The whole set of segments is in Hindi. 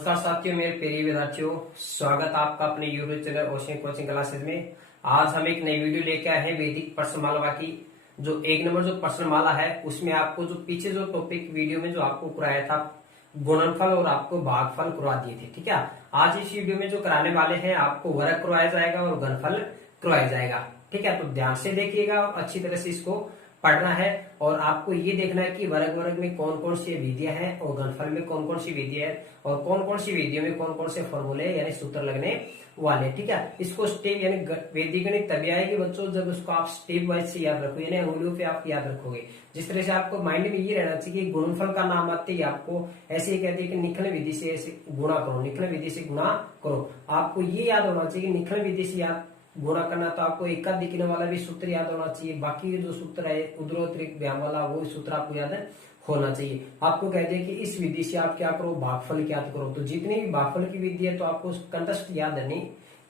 नमस्कार साथियों, मेरे प्रिय विद्यार्थियों, स्वागत आपका अपने YouTube channel ocean coaching classes में। आज हम एक नई वीडियो लेके आए हैं वैदिक प्रश्नमाला की। जो एक नंबर जो प्रश्नमाला है उसमें आपको जो पीछे जो टॉपिक वीडियो में जो आपको कराया था गुणनफल और आपको भागफल करवा दिए थे, ठीक है। आज इस वीडियो में जो कराने वाले हैं आपको वर्ग करवाया जाएगा और घनफल करवाया जाएगा, ठीक है। तो ध्यान से देखिएगा और अच्छी तरह से इसको पढ़ना है और आपको ये देखना है कि वर्ग में कौन कौन सी विधियां हैं और घनफल में कौन कौन सी विधियां हैं और कौन कौन सी विधियों में कौन कौन से फॉर्मूले यानी सूत्र लगने वाले, ठीक है। इसको स्टेप यानी वैदिक गणित तभी आएगी बच्चों जब उसको आप स्टेप वाइज से याद रखो, यानी अंगुलियों पे आप याद रखोगे। जिस तरह से आपको माइंड में ये रहना चाहिए कि गुणनफल का नाम आते ही आपको ऐसे ही कहते हैं कि निखलन विधि से ऐसे गुणा करो, निखलन विधि से गुणा करो। आपको ये याद होना चाहिए कि निखलन विधि से याद गुणा करना, तो आपको एका दिखने वाला भी सूत्र याद होना चाहिए। बाकी जो सूत्र है उधरोत्तरिक व्याम वाला वो सूत्र आपको याद होना चाहिए। आपको कहते हैं कि इस विधि से आप क्या करो, भागफल ज्ञात करो। तो जितनी भी भागफल की विधि है तो आपको कंठस्थ याद रहनी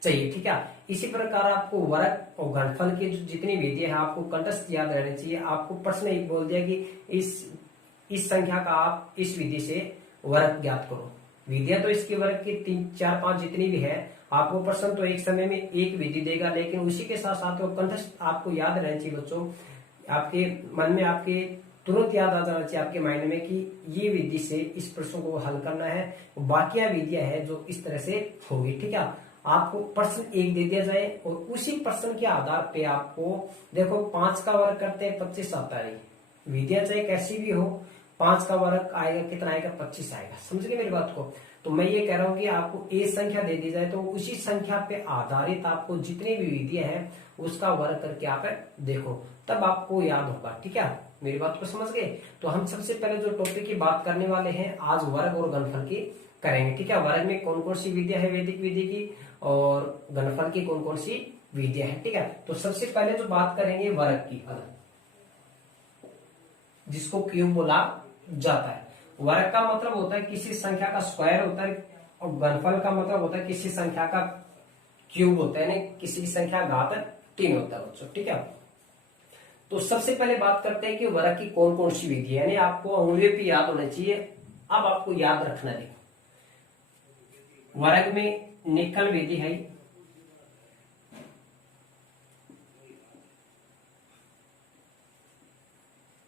चाहिए, ठीक है। इसी प्रकार आपको वर्ग और घनफल की जितनी विधि है आपको कंठस्थ याद रहनी चाहिए। आपको प्रश्न एक बोल दिया कि इस संख्या का आप इस विधि से वर्ग ज्ञात करो। विधियां तो इसके वर्ग की 3, 4, 5 जितनी भी है, आपको प्रश्न तो एक समय में एक विधि देगा, लेकिन उसी के साथ साथ वो कंठस्थ आपको याद रहना चाहिए बच्चों। आपके मन में आपके तुरंत याद आ जाना चाहिए आपके माइंड में कि ये विधि से इस प्रश्न को हल करना है। बाकी विधियां है जो इस तरह से होगी, ठीक है। आपको प्रश्न एक दे दिया जाए और उसी प्रश्न के आधार पे आपको देखो 5 का वर्ग करते हैं 25 आता है। विधियां चाहे कैसी भी हो, 5 का वर्ग आएगा कितना आएगा, 25 आएगा। समझ गए मेरी बात को। तो मैं ये कह रहा हूं कि आपको एक संख्या दे दी जाए तो उसी संख्या पे आधारित आपको जितनी भी विधियां हैं उसका वर्ग करके आप देखो, तब आपको याद होगा, ठीक है। मेरी बात को समझ गए। तो हम सबसे पहले जो टॉपिक की बात करने वाले हैं आज वर्ग और घनफल की करेंगे, ठीक है। वर्ग में कौन कौन सी विधियां है वैदिक विधि की और घनफल की कौन कौन सी विधियां हैं, ठीक है। तो सबसे पहले जो बात करेंगे वर्ग की, जिसको क्यूब बोला जाता है। वर्ग का मतलब होता है किसी संख्या का स्क्वायर होता है और घनफल का मतलब होता है किसी संख्या का क्यूब होता है, यानी किसी संख्या घात 3 होता है बच्चों, ठीक है। तो सबसे पहले बात करते हैं कि वर्ग की कौन कौन सी विधि है, यानी आपको अंगुलियों पे याद होना चाहिए। अब आपको याद रखना है, वर्ग में निखल विधि है,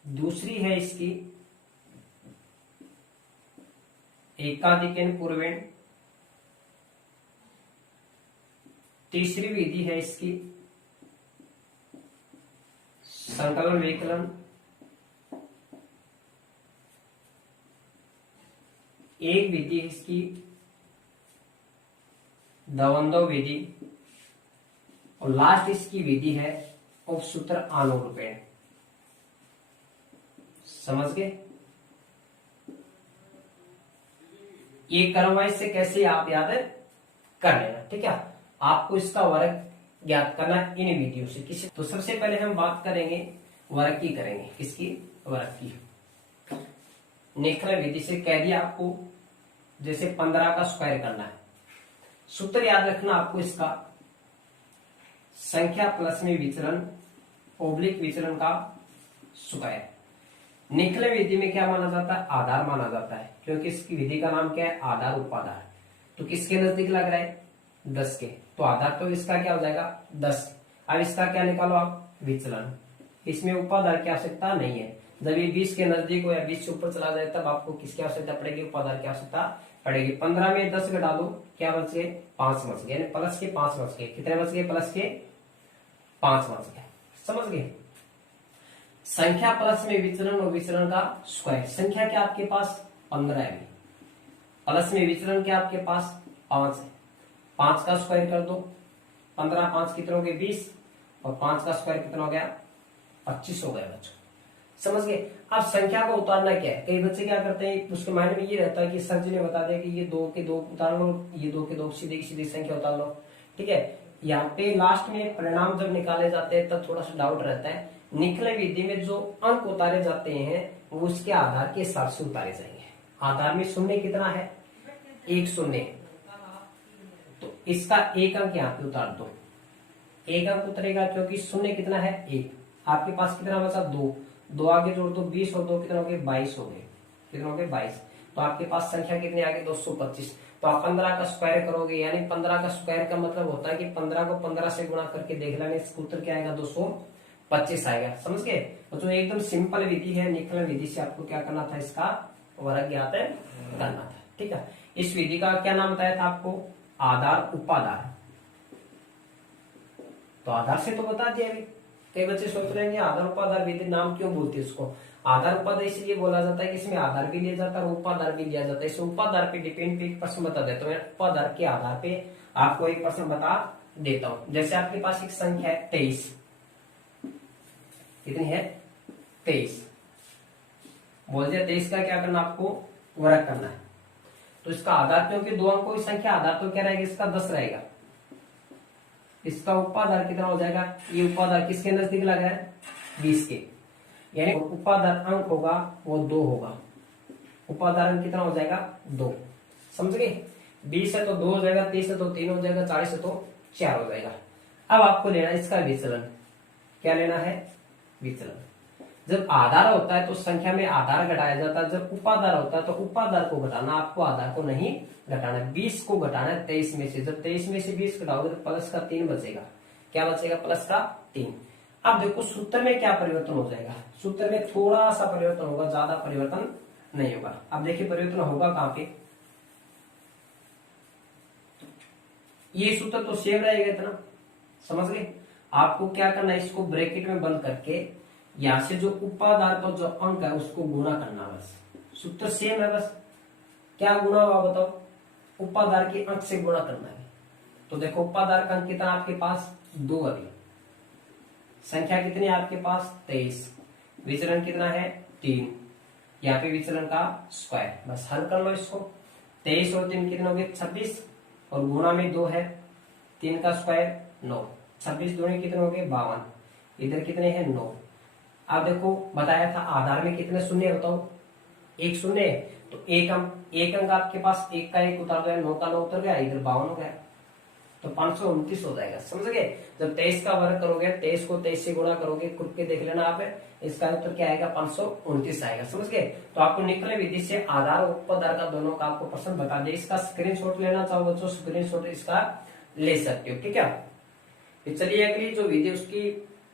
दूसरी है इसकी एकाधिक पूर्वेण, तीसरी विधि है इसकी संकलन विकलन, एक विधि है इसकी द्वंद्व विधि और लास्ट इसकी विधि है उपसूत्र आनुरूपेण। समझ गए। ये क्रमवाइज से कैसे आप याद कर लेना, ठीक है। आपको इसका वर्ग ज्ञात करना इन विधियों से किसी। तो सबसे पहले हम बात करेंगे वर्ग की, करेंगे किसकी, वर्ग की। निखलन विधि से कह दिया आपको, जैसे 15 का स्क्वायर करना है। सूत्र याद रखना आपको इसका, संख्या प्लस में विचलन ओब्लिक विचलन का स्क्वायर। निखलन विधि में क्या माना जाता है, आधार माना जाता है, क्योंकि इसकी विधि का नाम क्या है, आधार उपाधार। तो किसके नजदीक लग रहा है, 10 के, तो आधार तो इसका क्या हो जाएगा 10। अब इसका क्या निकालो आप, विचलन। इसमें उपाधार की आवश्यकता नहीं है। जब ये 20 के नजदीक हो या 20 से ऊपर चला जाए तब आपको किसकी आवश्यकता पड़ेगी, उपाधार की आवश्यकता पड़ेगी। 15 में 10 घटा दो, क्या बच गए, 5 बच गए, प्लस के 5 बच गए। कितने बच गए, प्लस के 5 बच गए। समझ गए। संख्या प्लस में विचलन और विचलन का स्क्वायर। संख्या क्या आपके पास 15 है, प्लस में विचलन क्या आपके पास 5 है। 5 का स्क्वायर कर दो, 15 5 कितने हो गए 20 और 5 का स्क्वायर कितना हो गया 25 हो गया बच्चों। समझ गए। अब संख्या को उतारना क्या है, कई बच्चे क्या करते हैं, उसके माइंड में ये रहता है कि सर जी ने बता दिया कि ये 2 के 2 उतार लो, ये 2 के 2 सीधे की सीधी संख्या उतार लो, ठीक है। यहाँ पे लास्ट में परिणाम जब निकाले जाते हैं तब थोड़ा सा डाउट रहता है। निखलन विधि में जो अंक उतारे जाते हैं वो उसके आधार के हिसाब से उतारे जाएंगे। आधार में शून्य कितना है, 1 शून्य, तो इसका 1 अंक यहाँ पे उतार दो, 1 अंक उतरेगा क्योंकि शून्य कितना है 1। आपके पास कितना बचा 2 आगे जोड़ दो, 20 और 2 कितना हो गए 22 हो गए, कितना हो गए 22। तो आपके पास संख्या कितनी आ गई 225। तो आप 15 का स्क्वायर करोगे, यानी 15 का स्क्वायर का मतलब होता है कि 15 को 15 से गुणा करके देख लेंगे, इसका उत्तर क्या आएगा 225 आएगा। समझ गए? तो एकदम सिंपल विधि है, निकलन विधि से आपको क्या करना था, इसका वर्ग ज्ञात करना था। ठीक है, इस विधि का क्या नाम बताया था आपको, आधार उपाधार। तो आधार से तो बता दिया अभी। कई बच्चे सोच रहे हैं आधार उपाधार विधि नाम क्यों बोलते हैं उसको। आधार उपाधार इसलिए बोला जाता है कि इसमें आधार भी लिया जाता है और उपाधार भी लिया जाता है। इस उपाधार पे डिपेंड पे एक प्रश्न बता देता हूँ, उपाधार के आधार पे आपको एक प्रश्न बता देता हूँ। जैसे आपके पास एक संख्या है 23, कितनी है 23, बोल दिया 23 का क्या करना आपको वर्ग करना है। तो इसका आधार, क्योंकि दो अंकों की संख्या, आधार तो क्या रहेगा इसका 10 रहेगा। इसका उपाधार कितना हो जाएगा, ये उपाधार किसके नजदीक लगा है 20 के, यानी उपाधार अंक होगा वो 2 होगा। उपाधार अंक कितना हो जाएगा 2, समझ गए। 20 है तो 2 हो जाएगा, 30 है तो 3 हो जाएगा, 40 है तो 4 हो जाएगा। अब आपको लेना है इसका विचलन। क्या लेना है, विचलन। जब आधार होता है तो संख्या में आधार घटाया जाता है, जब उपाधार होता है तो उपाधार को घटाना, आपको आधार को नहीं घटाना। 20 को घटाना है 23 में से, जब 23 में से 20 घटाओगे तो प्लस का 3 बचेगा। क्या बचेगा, प्लस का 3। अब देखो सूत्र में क्या परिवर्तन हो जाएगा, सूत्र में थोड़ा सा परिवर्तन होगा, ज्यादा परिवर्तन नहीं होगा। अब देखिए परिवर्तन होगा कहां पे, ये सूत्र तो सेम रहेगा इतना, समझ गए। आपको क्या करना है, इसको ब्रैकेट में बंद करके यहां से जो उपाधार का जो अंक है उसको गुणा करना, बस सूत्र सेम है। बस क्या गुणा हुआ बताओ, उपाधार के अंक से गुणा करना है। तो देखो उपाधार का अंक कितना आपके पास 2, अभी संख्या कितनी है आपके पास 23, विचलन कितना है 3, यहाँ पे विचलन का स्क्वायर, बस हल कर लो इसको। 23 और 3 कितने हो गए 26, और गुणा में 2 है, 3 का स्क्वायर 9, 26 दूनी कितने हो गए 52, इधर कितने हैं 9। अब देखो बताया था आधार में कितने शून्य बताओ, एक शून्य, तो एक अंक आपके पास, एक का एक उतार गया, 9 का 9 उतर गया, इधर 52 हो गया, तो 529 हो जाएगा। समझ गए। जब 23 का वर्ग करोगे, 23 को 23 से गुणा करोगे, खुद के देख लेना आप, इसका उत्तर क्या आएगा 529 आएगा। समझ गए। तो आपको निकले विधि से आधार और उपाधार का दोनों का आपको प्रश्न बता दे। इसका स्क्रीनशॉट लेना चाहो बच्चों, स्क्रीनशॉट इसका ले सकते हो। ठीक है, चलिए अगली जो विधि उसकी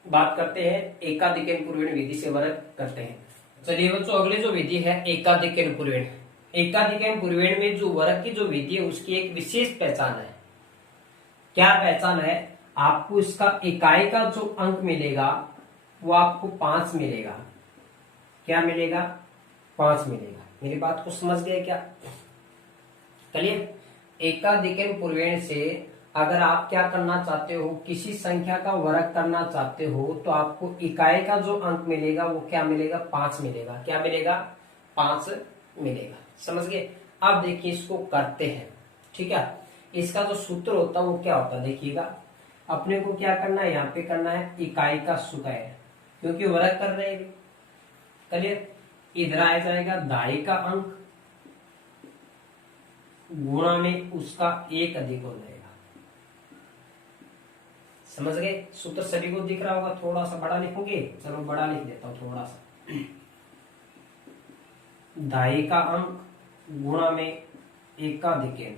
बात करते हैं, एकाधिक पूर्वेण विधि से वर्ग करते हैं। चलिए बच्चों अगली जो विधि है एकाधिक पूर्वेण। एकाधिक पूर्वेण में जो वर्ग की जो विधि है उसकी एक विशेष पहचान है। क्या पहचान है, आपको इसका इकाई का जो अंक मिलेगा वो आपको 5 मिलेगा। क्या मिलेगा, 5 मिलेगा। मेरी बात को समझ गए क्या। चलिए एकाधिक पूर्वेण से अगर आप क्या करना चाहते हो, किसी संख्या का वर्ग करना चाहते हो, तो आपको इकाई का जो अंक मिलेगा वो क्या मिलेगा 5 मिलेगा। क्या मिलेगा 5 मिलेगा। समझ गए। अब देखिए इसको करते हैं। ठीक है, इसका जो सूत्र होता है वो क्या होता है देखिएगा। अपने को क्या करना है, यहाँ पे करना है इकाई का स्क्वायर, क्योंकि वर्ग कर रहे हैं। चलिए इधर आ जाएगा दाई का अंक गुणा में उसका 1 अधिक हो जाएगा। समझ गए। सूत्र सभी को दिख रहा होगा, थोड़ा सा बड़ा लिखोगे, चलो बड़ा लिख देता हूं थोड़ा सा। दाई का अंक गुणा में 1 का अधिक,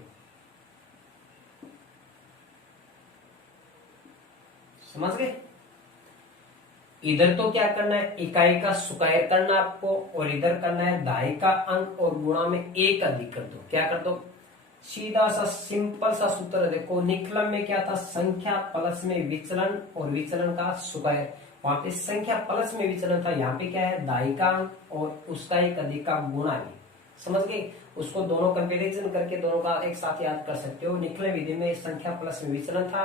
समझ गए। इधर तो क्या करना है, इकाई का स्क्वायर करना आपको, और इधर करना है दाई का अंक और गुणा में 1 अधिक कर दो। क्या कर दो, सीधा सा सिंपल सा सूत्र देखो। निकलन में क्या था, संख्या प्लस में विचलन और विचलन का स्क्वायर। वहां पे संख्या प्लस में विचलन था, यहाँ पे क्या है दाई का अंक और उसका 1 अधिक का गुणा है। समझ गए। उसको दोनों कंपेरिजन करके दोनों का एक साथ याद कर सकते हो। निकलन विधि में संख्या प्लस में विचलन था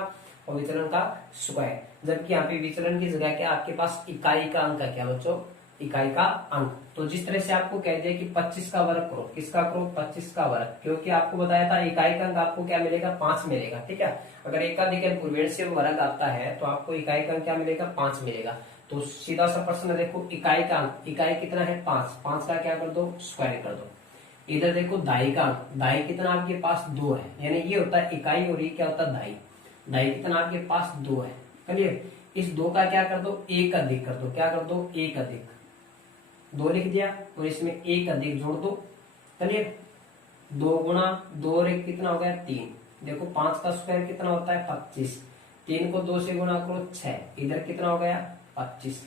और विचलन का स्क्वायर, जबकि यहाँ पे विचलन की जगह क्या आपके पास इकाई का अंक है। क्या बच्चों, इकाई का अंक। तो जिस तरह से आपको कह दिया कि 25 का वर्ग करो, किसका करो 25 का वर्ग, क्योंकि आपको बताया था इकाई का अंक आपको क्या मिलेगा 5 मिलेगा। ठीक है, अगर एकाधिक पूर्वेण से वर्ग आता है तो आपको इकाई का अंक क्या मिलेगा 5 मिलेगा। तो सीधा सा प्रश्न देखो, इकाई का अंक, इकाई कितना है 5, 5 का क्या कर दो स्क्वायर कर दो। इधर देखो दाई का अंक, दाई कितना आपके पास 2 है, यानी ये होता है इकाई और ये क्या होता है दाई। दाई कितना आपके पास 2 है। चलिए इस 2 का क्या कर दो 1 अधिक कर दो। क्या कर दो 1 अधिक, 2 लिख दिया और इसमें 1 अधिक जोड़ दो, क्लियर। 2 गुणा 2 और 1 कितना हो गया 3। देखो 5 का स्क्वायर कितना होता है 25। 3 को 2 से गुणा करो 6, इधर कितना हो गया 25।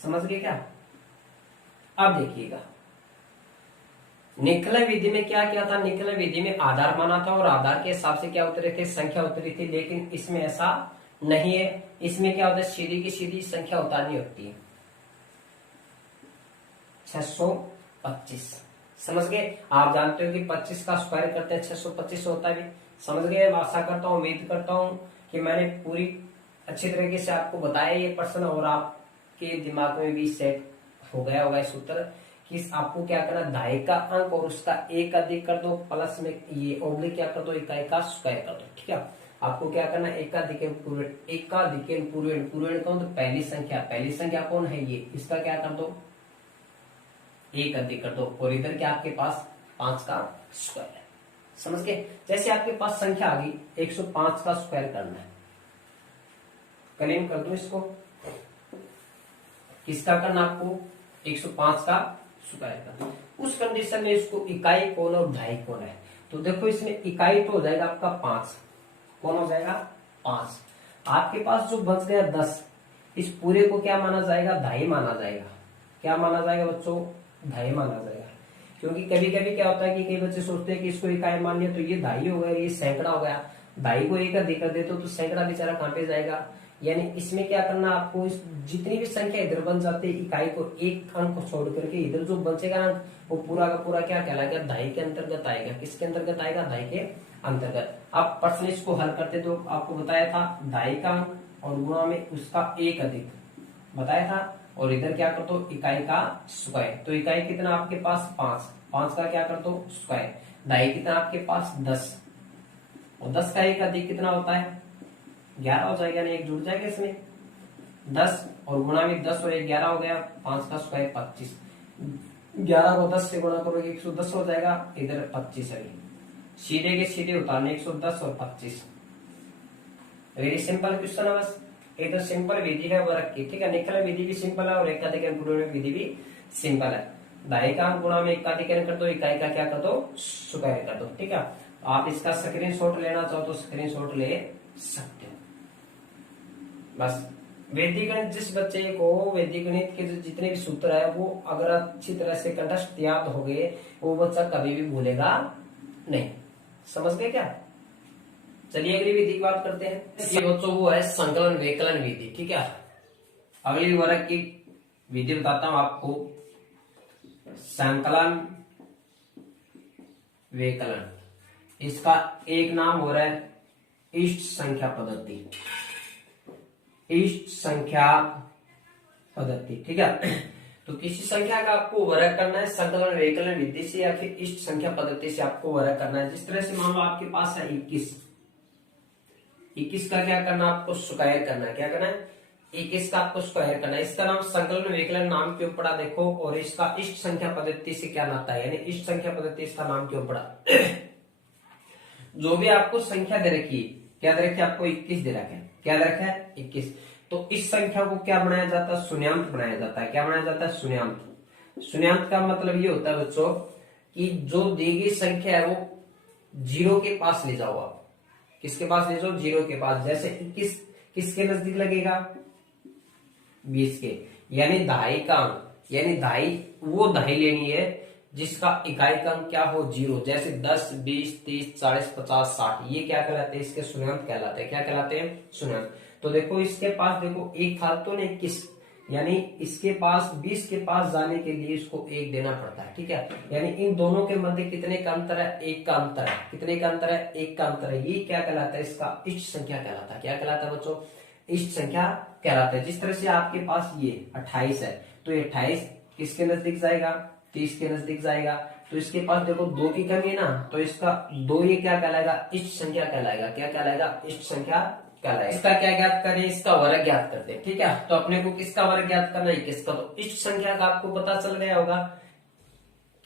समझ गए क्या। अब देखिएगा निकलन विधि में क्या किया था, निकलन विधि में आधार माना था और आधार के हिसाब से क्या उतरे थे, संख्या उतरी थी। लेकिन इसमें ऐसा नहीं है, इसमें क्या होता है सीधी की सीधी संख्या उतारनी होती है। 625 समझ गए। आप जानते हो कि 25 का स्क्वायर करते हैं 625 होता है भी। समझ गए। आशा करता हूँ, उम्मीद करता हूँ कि मैंने पूरी अच्छी तरीके से आपको बताया ये प्रश्न और आपके दिमाग में भी सेट हो गया होगा इस उत्तर कि आपको क्या करना, दहाई का अंक और उसका एक अधिक कर दो, प्लस में ये ओब्लिक क्या कर दो, इकाई का स्क्वायर कर दो। ठीक है। आपको क्या करना, एकाधिक पूर्ण, एकाधिक पूर्ण कौन, तो पहली संख्या कौन है ये, इसका क्या कर दो एक अधिक कर दो और इधर क्या आपके पास 5 का स्क्वायर है। समझ गए। जैसे आपके पास संख्या आ गई 105 का स्क्वायर करना है, क्लेम कर दो इसको। किसका करना आपको 105 का स्क्वायर करना। उस कंडीशन में इसको इकाई कौन और ढाई कौन है, तो देखो इसमें इकाई तो हो जाएगा आपका 5, कौन हो जाएगा 5। आपके पास जो बच गया 10, इस पूरे को क्या माना जाएगा, ढाई माना जाएगा। क्या माना जाएगा बच्चों, ढाई माना जाएगा। क्योंकि कभी कभी क्या होता है कि कई बच्चे सोचते हैं कि इसको इकाई मान लिया तो ये ढाई हो गया, ये सैकड़ा हो गया। ढाई को एक अधिक कर देते हो तो सैकड़ा बेचारा कहां पे जाएगा। यानी इसमें क्या करना आपको, इस जितनी भी संख्या इधर बन जाती है इकाई को एक अंक को छोड़ करके इधर जो बचेगा अंक वो पूरा का पूरा क्या कहलाएगा, ढाई के अंतर्गत आएगा। किसके अंतर्गत आएगा, ढाई के अंतर्गत। अब प्रश्न इसको हल करते तो आपको बताया था ढाई का अंक और गुणा में उसका एक अधिक बताया था और इधर क्या कर दो इकाई का स्क्वायर। तो इकाई कितना आपके पास 5 का क्या कर दो स्क्वायर। ढाई कितना आपके पास 10 और 10 का एक अधिक कितना होता है 11 हो जाएगा, नहीं एक जुड़ जाएगा इसमें 10 और गुणा में 10 और 11 हो गया, 5 का स्क्वायर 25। 11 को 10 से गुणा करोगे 110 हो जाएगा, इधर 25 है। सीधे के सीधे उतारने 110 और 25। वेरी सिंपल क्वेश्चन है बस। इधर सिंपल विधि है वर्ग की, ठीक है। निकलन विधि भी सिंपल है और एकाधिक पूर्ण विधि भी सिंपल है। ढाई का गुणा में एकाधिक कर दो, इकाई का क्या कर दो स्क्वायर कर दो। ठीक है। आप इसका स्क्रीनशॉट लेना चाहो तो स्क्रीनशॉट ले सकते हो। बस वैदिक गणित जिस बच्चे को वैदिक गणित के जितने भी सूत्र है वो अगर अच्छी तरह से कंठस्थ याद हो गए वो बच्चा कभी भी भूलेगा नहीं। समझ गए क्या। चलिए अगली विधि की बात करते हैं। ये बच्चों वो है संकलन विकलन विधि। ठीक है। अगली वर्ग की विधि बताता हूं आपको, संकलन विकलन। इसका एक नाम हो रहा है इष्ट संख्या पद्धति। इष्ट संख्या पद्धति। ठीक है। तो किसी संख्या का आपको वर्ग करना है संकलन विकलन विधि से या फिर इष्ट संख्या पद्धति से आपको वर्ग करना है। जिस तरह से मान लो आपके पास है 21 का क्या करना आपको स्क्वायर करना है। क्या करना है 21 का आपको स्क्वायर करना है। इसका नाम संकलन विकलन नाम क्यों पड़ा देखो, और इसका इष्ट संख्या पद्धति से क्या नाता है, यानी इष्ट संख्या पद्धति इसका नाम क्यों पड़ा। जो भी आपको संख्या दे रखी है, क्या दे रखी है आपको 21 दे रखा है। क्या दे रखा है 21। तो इस संख्या को क्या बनाया जाता है, शून्यांत बनाया जाता है। क्या बनाया जाता है शून्यांत। शून्यांत का मतलब ये होता है बच्चों कि जो दी गई संख्या है वो जीरो के पास ले जाओ आप। किसके पास ले जाओ, जीरो के पास। जैसे 21 किसके नजदीक लगेगा 20 के, यानी ढाई का अंक, यानी ढाई वो ढाई लेनी है जिसका इकाई का अंक क्या हो जीरो। जैसे 10 20 30 40 50 60 ये क्या कहलाते हैं, इसके शून्यांत कहलाते हैं। क्या कहलाते हैं शून्यांत। तो देखो इसके पास देखो एक फालतू ने 21, यानी इसके पास 20 के पास जाने के लिए इसको 1 देना पड़ता है। ठीक है। यानी इन दोनों के मध्य कितने का अंतर है, 1 का अंतर है। कितने का अंतर है, 1 का अंतर है। ये क्या कहलाता है, इसका इष्ट संख्या कहलाता है। क्या कहलाता है बच्चों, इष्ट संख्या कहलाता है। जिस तरह से आपके पास ये 28 है तो ये 28 किसके नजदीक जाएगा 30 के नजदीक जाएगा। तो इसके पास देखो 2 की कमी है ना, तो इसका 2 ये क्या कहलाएगा इष्ट संख्या कहलाएगा। क्या कहलाएगा इष्ट संख्या कहलाएगा। इसका क्या ज्ञात करें, इसका वर्ग ज्ञात करते हैं। ठीक है। तो अपने को किसका वर्ग ज्ञात करना है, किसका। तो इष्ट संख्या का आपको पता चल गया होगा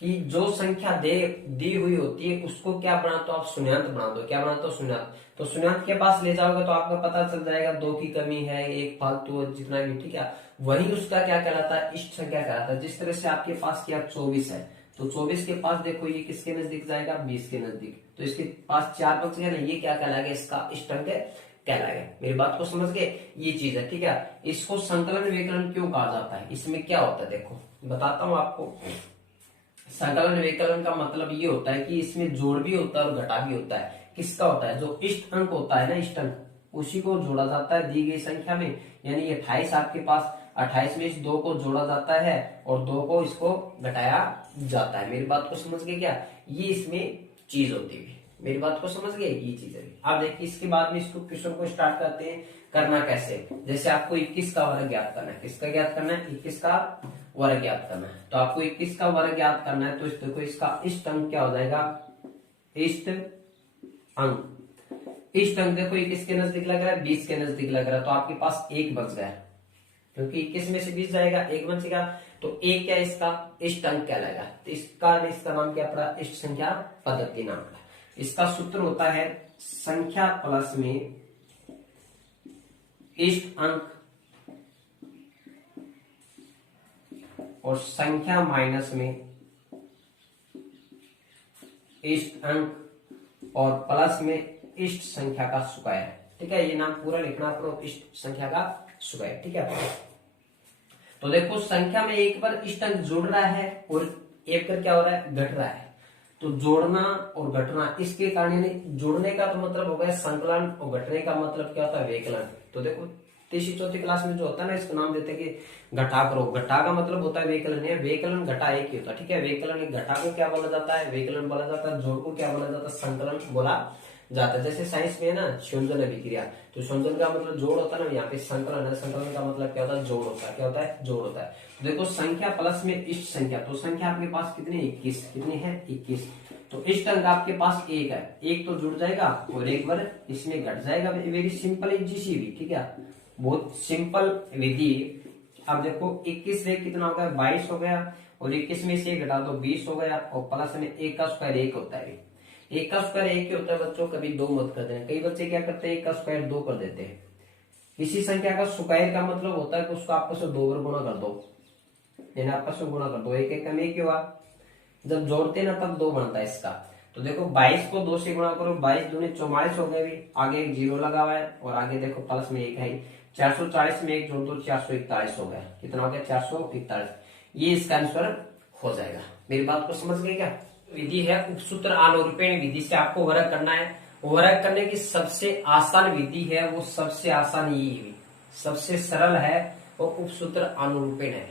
कि जो संख्या दी हुई होती है उसको क्या बना दो आप शून्यांत बना दो। क्या बना दो शून्यांत। तो शून्यांत के पास ले जाओगे तो आपको पता चल जाएगा 2 की कमी है, 1 फालतू जितना भी। ठीक है। वही उसका क्या कहलाता है इष्ट संख्या कहलाता है। जिस तरह से आपके पास क्या 24 है, तो 24 के पास देखो ये किसके नजदीक जाएगा, 20 के नजदीक, तो इसके पास 4 बच गए ना, ये क्या कहलाएगा, इसका इष्टंक कहलाएगा। मेरी बात को समझ गए, ये चीज है, ठीक है। इसको संकलन विकलन क्यों कहा जाता है, इसमें क्या होता है देखो बताता हूं आपको। संकलन विकलन का मतलब ये होता है कि इसमें जोड़ भी होता है और घटा भी होता है। किसका होता है, जो इष्ट अंक होता है ना, इष्ट अंक, उसी को जोड़ा जाता है दी गई संख्या में। यानी ये 28 आपके पास, 28 में इस 2 को जोड़ा जाता है और 2 को इसको घटाया जाता है। मेरी बात को समझ गए क्या, ये इसमें चीज होती है। मेरी बात को समझ गए, ये चीज है। अब देखिए इसके बाद में इसको क्वेश्चन को स्टार्ट करते हैं। करना कैसे, जैसे आपको 21 का वर्ग ज्ञात करना है। किसका ज्ञात करना है, 21 का वर्ग ज्ञात करना है। तो आपको 21 का वर्ग ज्ञात करना है, तो देखो इसका इष्ट अंक क्या हो जाएगा, इष्ट अंक। इष्ट अंक देखो ये किसके नजदीक लग रहा है, 20 के नजदीक लग रहा है, तो आपके पास 1 बच गया, क्योंकि 21 में से 20 जाएगा, 1 बचेगा, तो 1 क्या इसका इष्ट अंक कहलाएगा। तो इसका नाम क्या पड़ा, इष्ट संख्या पद्धति नाम पड़ा। इसका सूत्र होता है संख्या प्लस में इष्ट अंक और संख्या माइनस में इष्ट अंक और प्लस में इष्ट संख्या का स्क्वायर। ठीक है, ये नाम पूरा लिखना आपको, इष्ट संख्या का स्क्वायर। ठीक है, तो देखो संख्या में एक बार इष्ट अंक जुड़ रहा है और एक बार क्या हो रहा है, घट रहा है। तो जोड़ना और घटना, इसके कारण यानी जोड़ने का तो मतलब हो गया संकलन और घटने का मतलब क्या होता है, विकलन। तो देखो तीसरी चौथी क्लास में जो होता है ना, इसको नाम देते हैं कि घटा करो। घटा का मतलब होता है विकलन, है विकलन घटा एक ही होता है। ठीक है, विकलन घटा को क्या बोला जाता है, विकलन बोला जाता है। जोड़ को क्या बोला जाता है, संकलन बोला जाता है। जैसे साइंस में है ना संयोजन अभिक्रिया, तो संयोजन का मतलब जोड़ होता है ना, यहाँ पे संकलन है, संकलन का मतलब क्या होता है, जोड़ होता है। क्या होता है, जोड़ होता है। तो देखो संख्या प्लस में इष्ट संख्या, तो संख्या आपके पास कितनी, 21, कितनी है 21। तो इष्ट अंक आपके पास 1 है, 1 तो जुड़ जाएगा और एक बार इसमें घट जाएगा। वेरी सिंपल इजी सी भी, ठीक है, बहुत सिंपल विधि। अब देखो 21 से कितना हो गया, 22 हो गया, और 21 में से घटा दो 20 हो गया, और प्लस में 1 का स्क्वायर 1 होता है। 1 का स्क्वायर 1 ही होता है बच्चों, कभी 2 मत कर देना। कई बच्चे क्या करते हैं, 1 का स्क्वायर 2 कर देते हैं। किसी संख्या का स्क्वायर का मतलब होता है कि उसको आपस में 2 बार गुणा कर दो, यानी आपस में गुणा कर दो। 1 1 का 1 हुआ, जब जोड़ते ना तब 2 बनता है इसका। तो देखो 22 को 2 से गुणा करो, 22 दूनी 44 हो गए भी, आगे एक 0 लगा हुआ है और आगे देखो प्लस में 1 है। 440 में 1 जोड़ दो, 441 हो गया। कितना हो गया, 441। ये इसका आंसर हो जाएगा। मेरी बात को समझ गए क्या। विधि है उपसूत्र आनुरूपण विधि से आपको वर्ग करना है। वर्ग करने की सबसे आसान विधि है, वो सबसे आसान ये हुई, सबसे सरल है वो उपसूत्र आनुरूपण है।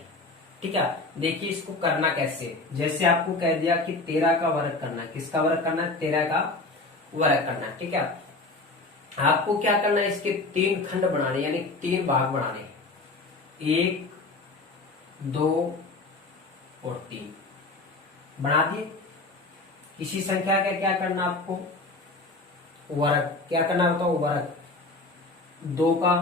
ठीक है, देखिए इसको करना कैसे। जैसे आपको कह दिया कि 13 का वर्ग करना है। किसका वर्ग करना है, 13 का वर्ग करना है। ठीक है, आपको क्या करना है, इसके 3 खंड बनाने, यानी 3 भाग बनाने, 1 2 और 3 बना दिए। किसी संख्या का क्या करना आपको, वर्ग। क्या करना होता है, वर्ग। 2 का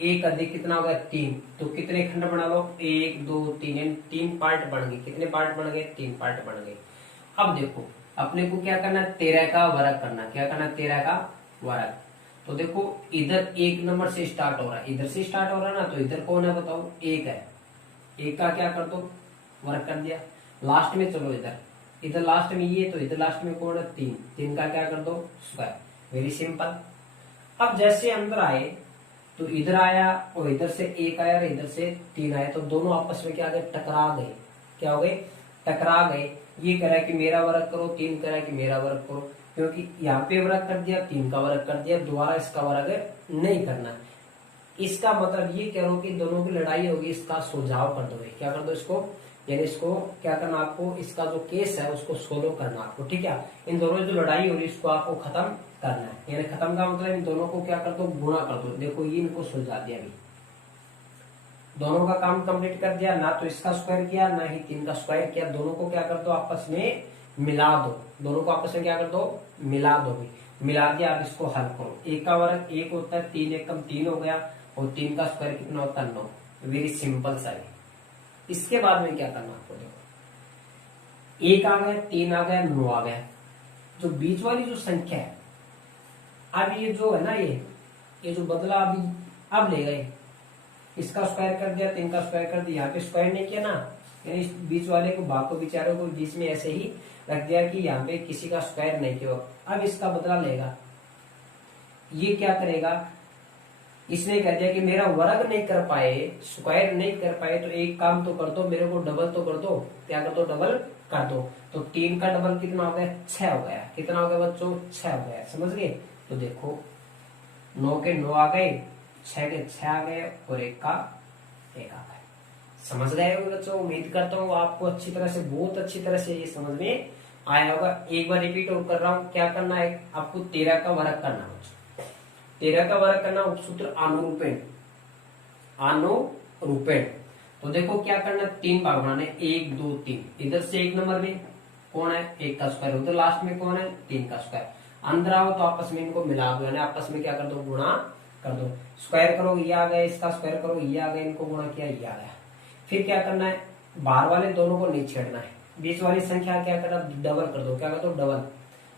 1 अधिक कितना होगा, 3, तो कितने खंड बना लो, 1 2 3, 3 पार्ट बन गए। कितने पार्ट बन गए, 3 पार्ट बन गए। अब देखो अपने को क्या करना है, 13 का वर्ग करना। क्या करना है, 13 का वर्ग। तो देखो इधर 1 नंबर से स्टार्ट हो रहा है, इधर से स्टार्ट हो रहा है ना, तो इधर कौन है बताओ, 1 है। 1 का क्या कर दो, वर्ग कर दिया। लास्ट में चलो इधर लास्ट में ये, तो इधर लास्ट में कौन है, 3, 3 का क्या कर दो, स्क्वायर। Very simple. अब जैसे अंदर आए तो इधर आया और इधर से 1 आया और इधर से 3 आया, तो दोनों आपस में क्या गए, टकरा गए। क्या हो गए, टकरा गए। ये कह रहा है कि मेरा वर्ग करो, 3 कह रहा है कि मेरा वर्ग करो, क्योंकि यहाँ पे वर्ग कर दिया, 3 का वर्ग कर दिया, दोबारा इसका वर्ग नहीं करना। इसका मतलब ये कह रहा हूं कि दोनों की लड़ाई होगी, इसका सुलझाव कर दो। क्या कर दो इसको, यानी इसको क्या करना आपको, इसका जो केस है उसको सोल्व करना आपको। ठीक है, इन दोनों जो लड़ाई हो रही है इसको आपको खत्म करना है। यानी खत्म का मतलब इन दोनों को क्या कर दो, गुणा कर दो। देखो ये इनको सुलझा दिया, अभी दोनों का काम कंप्लीट कर दिया। ना तो इसका स्क्वायर किया, ना ही 3 का स्क्वायर किया। दोनों को क्या कर दो, आपस में मिला दो। दोनों को आपस में क्या कर दो, मिला दो। मिला दिया, अब इसको हल करो। 1 का वर्ग 1 होता है, 3 एकम 3 हो गया, और 3 का स्क्वायर कितना होता है, 9। वेरी सिंपल सा है। इसके बाद में क्या करना आपको, देखो 1 आ गया, 3 आ गया, 9 आ गया। जो बीच वाली जो संख्या है, अब ये जो है ना, ये जो बदला अब ले गए, इसका स्क्वायर कर दिया, 3 का स्क्वायर कर दिया। यहाँ पे स्क्वायर नहीं किया ना, यानी इस बीच वाले को भाग को बेचारे को बीच में ऐसे ही रख दिया कि यहाँ पे किसी का स्क्वायर नहीं किया। अब इसका बदला लेगा, ये क्या करेगा, इसने कह दिया कि मेरा वर्ग नहीं कर पाए, स्क्वायर नहीं कर पाए, तो एक काम तो कर दो, मेरे को डबल तो कर दो। क्या कर दो, डबल कर दो। तो 3 का डबल कितना हो गया, 6 हो गया। कितना हो गया बच्चों, 6 हो गया। समझ गए। तो देखो 9 के 9 आ गए, 6 के 6 आ गए और 1 का 1 आ गए। समझ गए हो बच्चों। उम्मीद करता हूँ आपको अच्छी तरह से, बहुत अच्छी तरह से ये समझ में आया होगा। एक बार रिपीट और कर रहा हूँ, क्या करना है आपको, 13 का वर्ग करना है। 13 का वर्ग करना, उपसूत्र अनुरूपेण। अनुरूपेण तो देखो क्या करना, 3 भाग बनाने, 1 2 3। इधर से 1 नंबर में कौन है, 1 का स्क्वायर, उधर लास्ट में कौन है, 3 का स्क्वायर। अंदर आओ तो आपस में इनको मिला दो, यानी आपस में क्या कर दो, गुणा कर दो। स्क्वायर करो, ये आ गया, इसका स्क्वायर करो, ये आ गया, इनको गुणा किया, ये आ गया। फिर क्या करना है, बाहर वाले दोनों को नहीं छेड़ना है, बीच वाली संख्या क्या करना, डबल कर दो। क्या कर दो, डबल।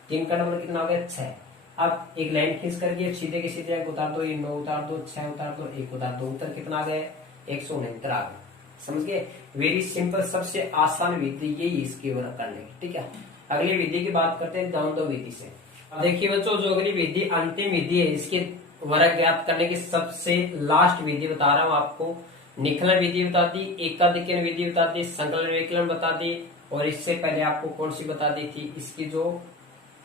3 का डबल कितना हो गया, 6। अब एक लाइन खींच करके सीधे के सीधे उतार दो, ये 9 उतार दो, 6 उतार दो, 1 उतार दो, उत्तर कितना आ गया, 169 आ गया। समझ गए। वेरी सिंपल, सबसे आसान विधि यही इसकी वर्ग करने की। ठीक है, अगली विधि की बात करते हैं द्वंद्व विधि से। अब देखिए बच्चों, जो अगली विधि अंतिम विधि है, इसके वर्ग ज्ञात करने की सबसे लास्ट विधि बता रहा हूँ आपको। निखलन विधि बता दी, एकाधिकरण विधि बता दी, संकलन विकलन बता दी, और इससे पहले आपको कौन सी बता दी थी, इसकी जो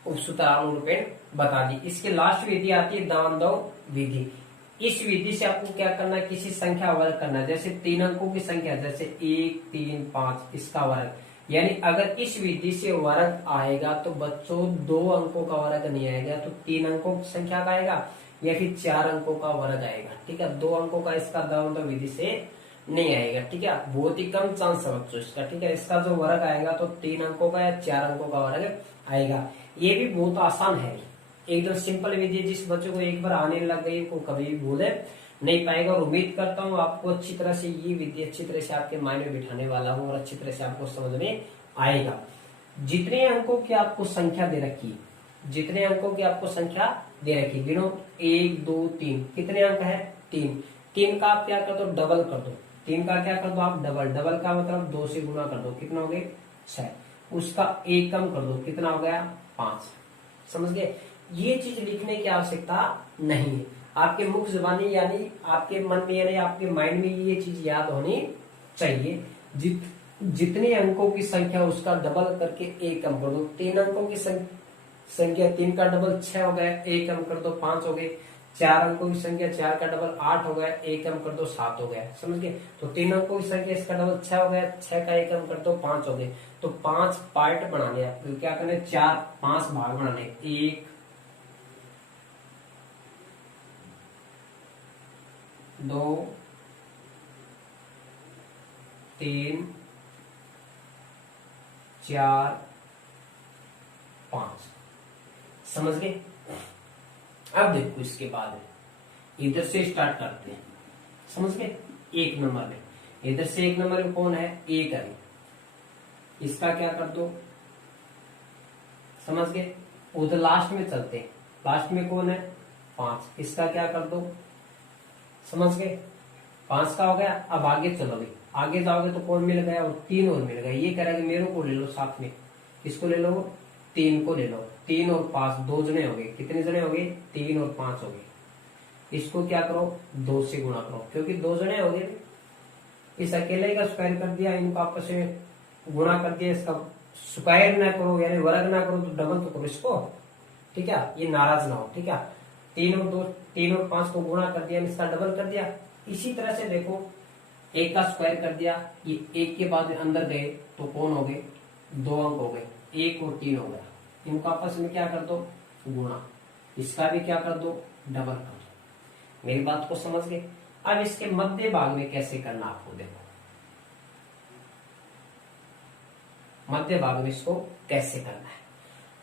उपसूत्र अनुरूपेण बता दी। इसकी लास्ट विधि आती है द्वंद्व विधि। इस विधि से आपको क्या करना है, किसी संख्या वर्ग करना है। जैसे 3 अंकों की संख्या, जैसे 1 3 5, इसका वर्ग। यानी अगर इस विधि से वर्ग आएगा तो बच्चों 2 अंकों का वर्ग नहीं आएगा, तो 3 अंकों की संख्या का आएगा, या फिर 4 अंकों का वर्ग आएगा। ठीक है, 2 अंकों का इसका द्वंद्व विधि से नहीं आएगा। ठीक है, बहुत ही कम चांस है बच्चों इसका। ठीक है, इसका जो वर्ग आएगा तो 3 अंकों का या 4 अंकों का वर्ग आएगा। ये भी बहुत आसान है, एकदम सिंपल विधि। जिस बच्चों को एक बार आने लग गई वो कभी भी भूले नहीं पाएगा। और उम्मीद करता हूँ आपको अच्छी तरह से ये विधि अच्छी तरह से आपके माइंड में बिठाने वाला हूँ और अच्छी तरह से आपको समझ में आएगा। जितने अंकों की आपको संख्या दे रखी है, जितने अंकों की आपको संख्या दे रखी, गिनो 1 2 3, कितने अंक है, 3। 3 का आप क्या कर दो, डबल कर दो। 3 का क्या कर दो आप, डबल। डबल का मतलब 2 से गुना कर दो, कितना हो गया, 6। उसका 1 कम कर दो, कितना हो गया, 5। समझ गए। ये चीज लिखने की आवश्यकता नहीं है, आपके मुख जुबानी यानी आपके मन में यानी आपके माइंड में ये चीज याद होनी चाहिए। जितने अंकों की संख्या उसका डबल करके 1 कम कर दो। 3 अंकों की संख्या, 3 का डबल 6 हो गया, 1 कम कर दो 5 हो गए। 4 अंकों की संख्या, 4 का डबल 8 हो गया, 1 कम कर दो 7 हो गया। समझ गए। तो 3 अंकों की संख्या, इसका डबल 6 हो गया, 6 का 1 कम कर दो 5 हो गए। तो 5 पार्ट बनाने, तो क्या करने, 5 भाग बनाने, 1 2 3 4 5। समझ गए। अब देखो इसके बाद इधर से स्टार्ट करते हैं। समझ गए। 1 नंबर में, इधर से 1 नंबर में कौन है, 1 है, इसका क्या कर दो। समझ गए। उधर लास्ट में चलते हैं, लास्ट में कौन है, 5, इसका क्या कर दो। समझ गए। 5 का हो गया। अब आगे चलोगे, आगे जाओगे तो कौन मिल गया, और 3 और मिल गया। ये कह रहा है कि मेरे को ले लो साथ में, किसको ले लो, 3 को ले लो। 3 और 5 2 जने हो गए, कितने जने हो गए, 3 और 5 हो गए। इसको क्या करो, 2 से गुणा करो, क्योंकि 2 जने हो गए। इस अकेले का स्क्वायर कर दिया, इनको आपस में गुणा कर दिया। इसका स्क्वायर ना करो यानी वर्ग ना करो, तो डबल तो करो इसको। ठीक है, ये नाराज ना हो। ठीक है, 3 और 5 को गुणा कर दिया, इसका डबल कर दिया। इसी तरह से देखो, 1 का स्क्वायर कर दिया, ये 1 के बाद अंदर गए तो कौन हो गए, 2 अंक हो गए, 1 और 3 हो गया। इनको आपस में क्या कर दो, गुणा। इसका भी क्या कर दो, डबल कर दो। मेरी बात को समझ गए। अब इसके मध्य भाग में कैसे करना, आपको देखो मध्य भाग में इसको कैसे करना है।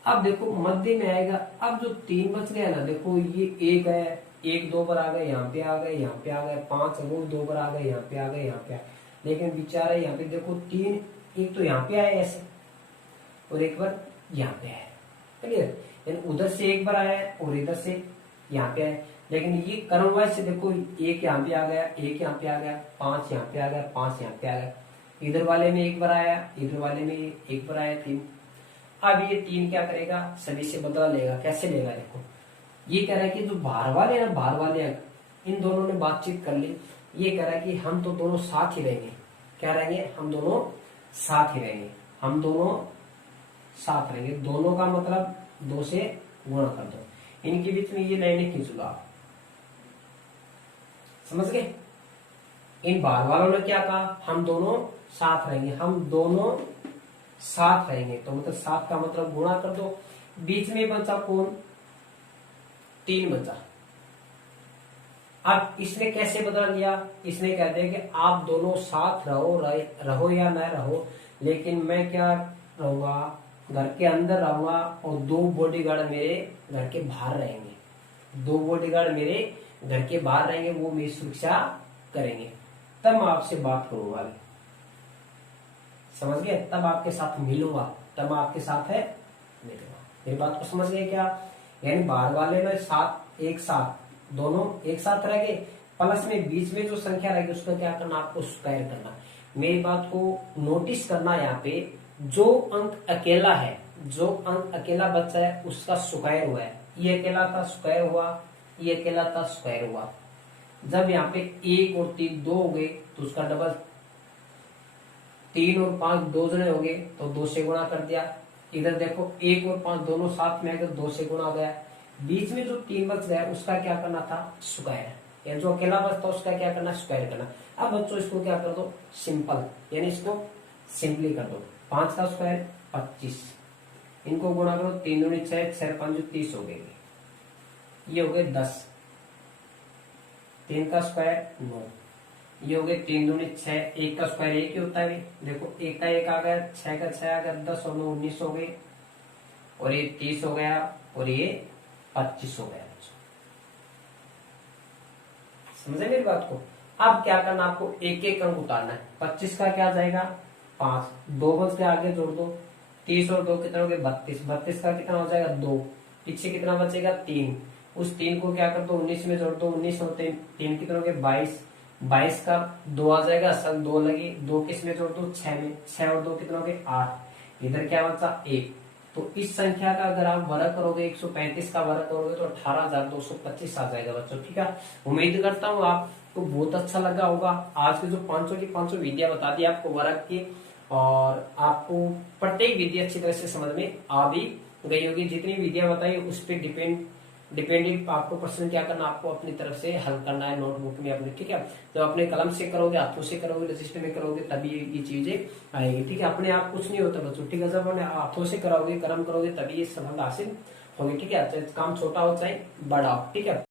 अब देखो मध्य में आएगा। अब जो 3 बच गया ना, देखो ये 1 है, 1 2 बार आ गए, यहाँ पे आ गए, यहाँ पे आ गए। 5 वो 2 बार आ गए, यहाँ पे आ गए, यहाँ पे आ गए। लेकिन बेचारा यहाँ पे देखो 3, एक तो यहाँ पे आया ऐसे, और एक बार यहाँ पे आया। क्लियर। यानी उधर से 1 बार आया और इधर से यहाँ पे आया। लेकिन ये क्रम वाइज से देखो, 1 यहाँ पे आ गया, 1 यहाँ पे आ गया, 5 यहाँ पे आ गया, 5 यहाँ पे आ गया। इधर वाले में एक बार आया, इधर वाले में एक बार आया 3। अब ये 3 क्या करेगा, सभी से बदला लेगा। कैसे लेगा, देखो ये कह रहा है कि जो बाहर वाले हैं ना, बाहर वाले अंक, इन दोनों ने बातचीत कर ली। ये कह रहा है कि हम तो दोनों साथ ही रहेंगे। क्या रहेंगे, हम दोनों साथ ही रहेंगे, हम दोनों साथ रहेंगे। दोनों का मतलब 2 से गुणा कर दो। इनके बीच में ये लाइनें खींच लो आप, समझ गए। इन बाहर वालों ने क्या कहा, हम दोनों साथ रहेंगे, हम दोनों साथ रहेंगे, तो मतलब साथ का मतलब गुणा कर दो। बीच में बचा कौन, 3 बचा। अब इसने कैसे बदला लिया, इसने कह दिया कि आप दोनों साथ रहो या न रहो, लेकिन मैं क्या रहूंगा, घर के अंदर रहूंगा और 2 बॉडीगार्ड मेरे घर के बाहर रहेंगे। 2 बॉडीगार्ड मेरे घर के बाहर रहेंगे, वो मेरी सुरक्षा करेंगे। तब मैं आपसे बात करूंगा, समझ गए, तब आपके साथ मिलूंगा, तब आपके साथ है मिलूंगा। मेरी बात को समझ गए क्या, यानी बाहर वाले में साथ, एक साथ, दोनों एक साथ रहेंगे, प्लस में बीच में जो संख्या रहेगी उसका क्या करना, आपको स्क्वायर करना। मेरी बात को नोटिस करना, यहाँ पे जो अंक अकेला है, जो अंक अकेला बच्चा है उसका स्क्वायर हुआ है। ये अकेला था स्क्वायर हुआ, ये अकेला था स्क्वायर हुआ। जब यहाँ पे 1 और 3 2 हो गए तो उसका डबल, 3 और 5 2 जने हो गए तो 2 से गुणा कर दिया। इधर देखो 1 और 5 दोनों साथ में आकर 2 से गुणा हो गया। बीच में जो 3 बच गया उसका क्या करना था, स्क्वायर, या जो अकेला बचता उसका क्या करना, स्क्वायर करना। अब बच्चों इसको क्या कर दो, सिंपल, यानी इसको सिंपली कर दो। 5 का स्क्वायर 25, इनको गुणा करो, 3 दूनी 6, 6 5 30 हो गए, ये हो गए 10। 3 का स्क्वायर 9, ये हो गए 3 दूनी 6, 1 का स्क्वायर 1 ही होता है। देखो 1 का 1 आ गया, 6 का 6 आ गया, 10 और 9 19 हो गए, और ये 30 हो गया, और ये 25 हो गया। समझे मेरी बात को। अब क्या करना, आपको एक एक अंक उतारना है। 25 का क्या जाएगा 5, 2 बच के आगे जोड़ दो, 30 और 2 कितना हो गया 32, 32 का कितना हो जाएगा 2, पीछे कितना बचेगा 3, उस 3 को क्या कर दो 19 में जोड़ दो, 19 होते 3 कितना हो गया 22, 22 का 2 आ जाएगा, सब 2 लगे, 2 किस में जोड़ दो 6 में, 6 और 2 कितना हो गया 8, इधर क्या बचा 1। तो इस संख्या का अगर आप वर्ग करोगे, 135 का वर्ग करोगे तो 18,225 आ जाएगा बच्चों। ठीक है, उम्मीद करता हूँ आपको बहुत अच्छा लगा होगा। आज के जो 500 की 500 विधियां बता दी आपको वर्ग की, और आपको प्रत्येक विधि अच्छी तरह से समझ में आ भी गई होगी। जितनी विधियां बताई उस पर डिपेंडेंट आपको प्रश्न क्या करना, आपको अपनी तरफ से हल करना है नोटबुक में अपने। ठीक है, जब अपने कलम से करोगे, हाथों से करोगे, रजिस्टर में करोगे, तभी ये चीजें आएगी। ठीक है, अपने आप कुछ नहीं होता बच्चों। ठीक है, जब अपने हाथों से कराओगे, कलम करोगे, तभी ये सफलता हासिल होगी। ठीक है, चाहे काम छोटा हो चाहे बड़ा हो। ठीक है।